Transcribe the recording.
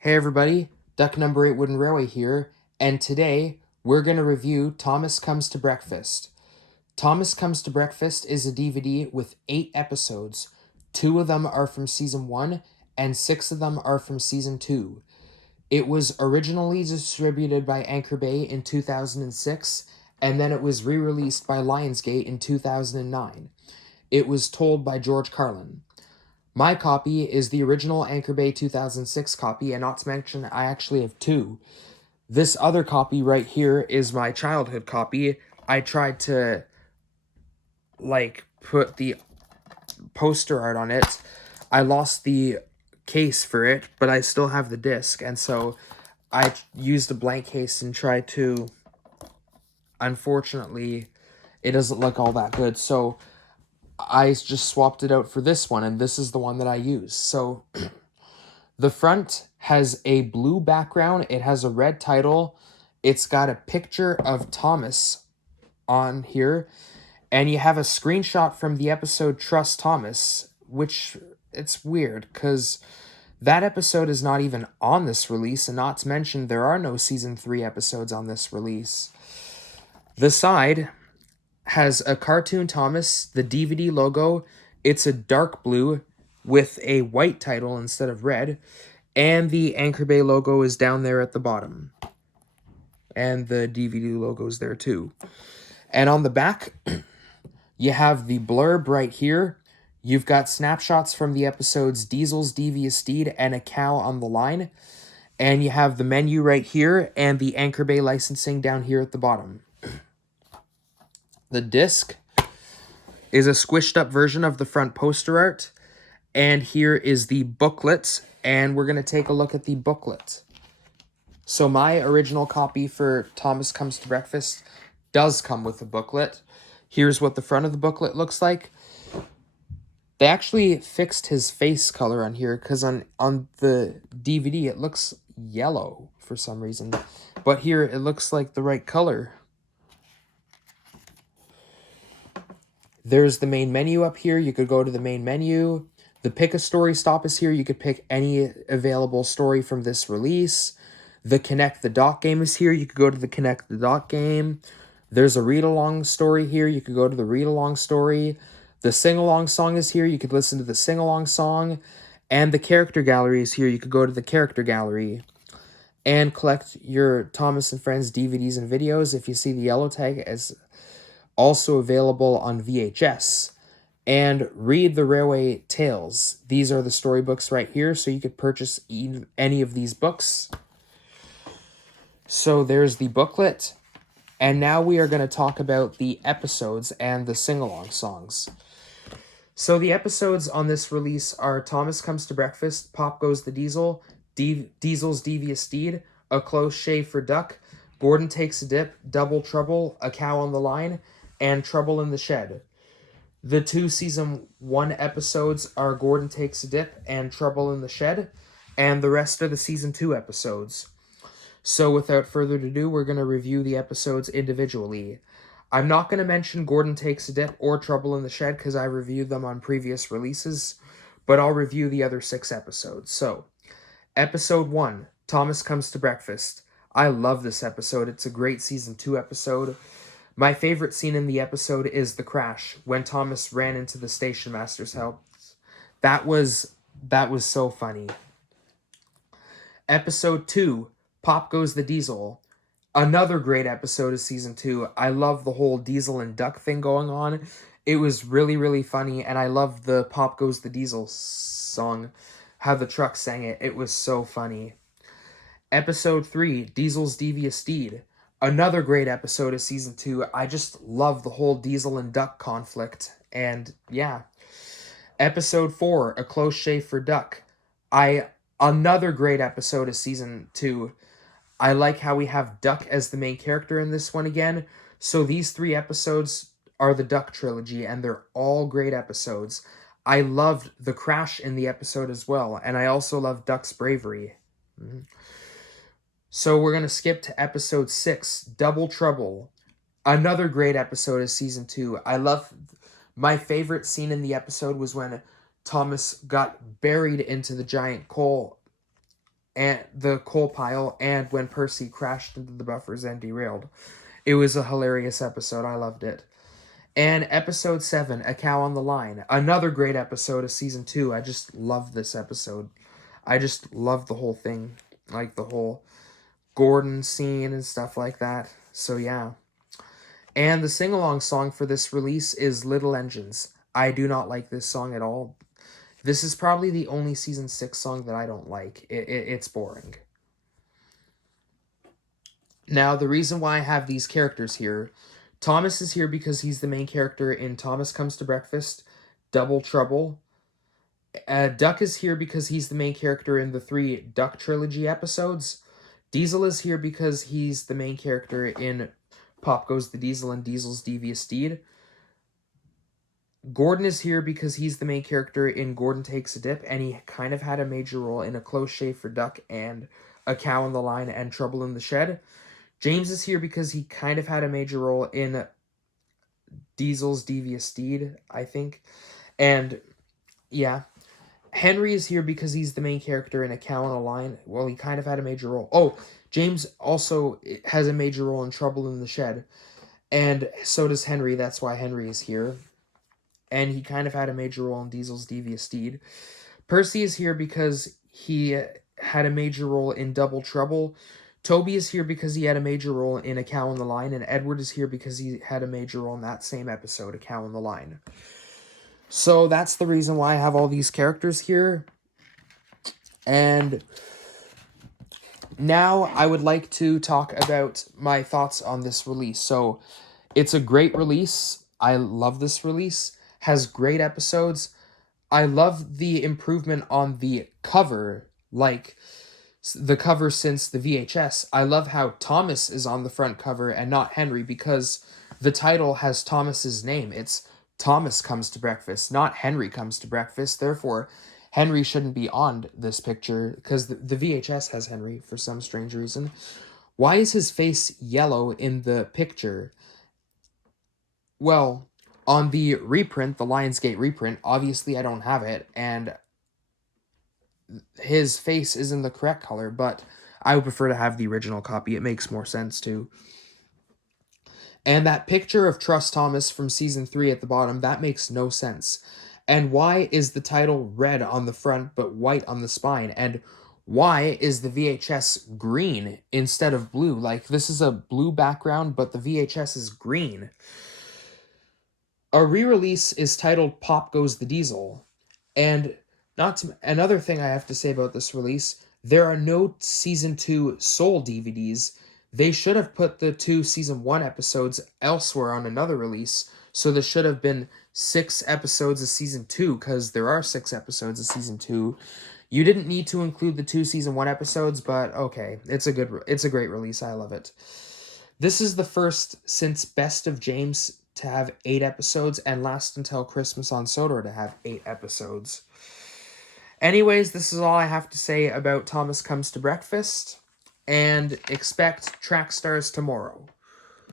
Hey everybody, Duck Number 8 Wooden Railway here, and today we're going to review Thomas Comes to Breakfast. Thomas Comes to Breakfast is a DVD with 8 episodes. 2 of them are from Season 1, and 6 of them are from Season 2. It was originally distributed by Anchor Bay in 2006, and then it was re-released by Lionsgate in 2009. It was told by George Carlin. My copy is the original Anchor Bay 2006 copy, and not to mention, I actually have 2. This other copy right here is my childhood copy. I tried to, put the poster art on it. I lost the case for it, but I still have the disc, and so I used a blank case and tried to. Unfortunately, it doesn't look all that good, so I just swapped it out for this one, and this is the one that I use. So the front has a blue background, it has a red title, it's got a picture of Thomas on here, and you have a screenshot from the episode Trust Thomas, which it's weird because that episode is not even on this release, and not to mention there are no season 3 episodes on this release. The side has a cartoon Thomas, the DVD logo, it's a dark blue with a white title instead of red, and the Anchor Bay logo is down there at the bottom. And the DVD logo is there too. And on the back, you have the blurb right here. You've got snapshots from the episodes Diesel's Devious Steed and A Cow on the Line. And you have the menu right here and the Anchor Bay licensing down here at the bottom. The disc is a squished up version of the front poster art. And here is the booklet. And we're going to take a look at the booklet. So my original copy for Thomas Comes to Breakfast does come with a booklet. Here's what the front of the booklet looks like. They actually fixed his face color on here because on the DVD it looks yellow for some reason. But here it looks like the right color. There's the main menu up here. You could go to the main menu. The Pick a Story stop is here. You could pick any available story from this release. The Connect the Dot game is here. You could go to the Connect the Dot game. There's a read-along story here. You could go to the read-along story. The sing-along song is here. You could listen to the sing-along song. And the character gallery is here. You could go to the character gallery and collect your Thomas and Friends DVDs and videos. If you see the yellow tag, as also available on VHS. And Read the Railway Tales. These are the storybooks right here, so you could purchase any of these books. So there's the booklet. And now we are going to talk about the episodes and the sing-along songs. So the episodes on this release are Thomas Comes to Breakfast, Pop Goes the Diesel, Diesel's Devious Steed, A Close Shave for Duck, Gordon Takes a Dip, Double Trouble, A Cow on the Line, and Trouble in the Shed. The 2 season 1 episodes are Gordon Takes a Dip and Trouble in the Shed, and the rest are the season 2 episodes. So without further ado, we're going to review the episodes individually. I'm not going to mention Gordon Takes a Dip or Trouble in the Shed because I reviewed them on previous releases, but I'll review the other 6 episodes. So, Episode 1, Thomas Comes to Breakfast. I love this episode. It's a great season 2 episode. My favorite scene in the episode is the crash when Thomas ran into the station master's house. That was so funny. Episode 2, Pop Goes the Diesel. Another great episode of season 2. I love the whole Diesel and Duck thing going on. It was really, really funny, and I love the Pop Goes the Diesel song, how the truck sang it. It was so funny. Episode 3, Diesel's Devious Steed. Another great episode of season 2. I just love the whole Diesel and Duck conflict, and yeah. Episode 4, A Close Shave for Duck. Another great episode of season 2. I like how we have Duck as the main character in this one again. So these 3 episodes are the Duck trilogy, and they're all great episodes. I loved the crash in the episode as well, and I also love Duck's bravery. So we're going to skip to episode 6, Double Trouble. Another great episode of season 2. My favorite scene in the episode was when Thomas got buried into the giant coal and the coal pile, and when Percy crashed into the buffers and derailed. It was a hilarious episode. I loved it. And episode 7, A Cow on the Line. Another great episode of season 2. I just love this episode. I just love the whole thing. Like the whole Gordon scene and stuff like that. So yeah. And the sing-along song for this release is Little Engines. I do not like this song at all. This is probably the only season 6 song that I don't like. It's boring. Now, the reason why I have these characters here, Thomas is here because he's the main character in Thomas Comes to Breakfast, Double Trouble. Duck is here because he's the main character in the 3 Duck Trilogy episodes. Diesel is here because he's the main character in Pop Goes the Diesel and Diesel's Devious Deed. Gordon is here because he's the main character in Gordon Takes a Dip, and he kind of had a major role in A Close Shave for Duck and A Cow on the Line and Trouble in the Shed. James is here because he kind of had a major role in Diesel's Devious Deed, I think. And, yeah. Henry is here because he's the main character in A Cow on the Line. Well, he kind of had a major role. Oh, James also has a major role in Trouble in the Shed. And so does Henry. That's why Henry is here. And he kind of had a major role in Diesel's Devious Deed. Percy is here because he had a major role in Double Trouble. Toby is here because he had a major role in A Cow on the Line, and Edward is here because he had a major role in that same episode, A Cow on the Line. So that's the reason why I have all these characters here. And now I would like to talk about my thoughts on this release. So it's a great release. I love this release. Has great episodes. I love the improvement on the cover, like the cover since the VHS. I love how Thomas is on the front cover and not Henry, because the title has Thomas's name. It's Thomas Comes to Breakfast, not Henry Comes to Breakfast. Therefore, Henry shouldn't be on this picture because the VHS has Henry for some strange reason. Why is his face yellow in the picture? Well, on the reprint, the Lionsgate reprint, obviously I don't have it, and his face is in the correct color, but I would prefer to have the original copy. It makes more sense too. And that picture of Trust Thomas from season 3 at the bottom, that makes no sense. And why is the title red on the front but white on the spine? And why is the VHS green instead of blue? Like, this is a blue background, but the VHS is green. A re-release is titled Pop Goes the Diesel. And another thing I have to say about this release, there are no season 2 Soul DVDs. They should have put the 2 season 1 episodes elsewhere on another release. So there should have been 6 episodes of season 2, because there are 6 episodes of season 2. You didn't need to include the 2 season 1 episodes, but okay, it's a great release. I love it. This is the first since Best of James to have 8 episodes, and Last Until Christmas on Sodor to have 8 episodes. Anyways, this is all I have to say about Thomas Comes to Breakfast, and expect Track Stars tomorrow.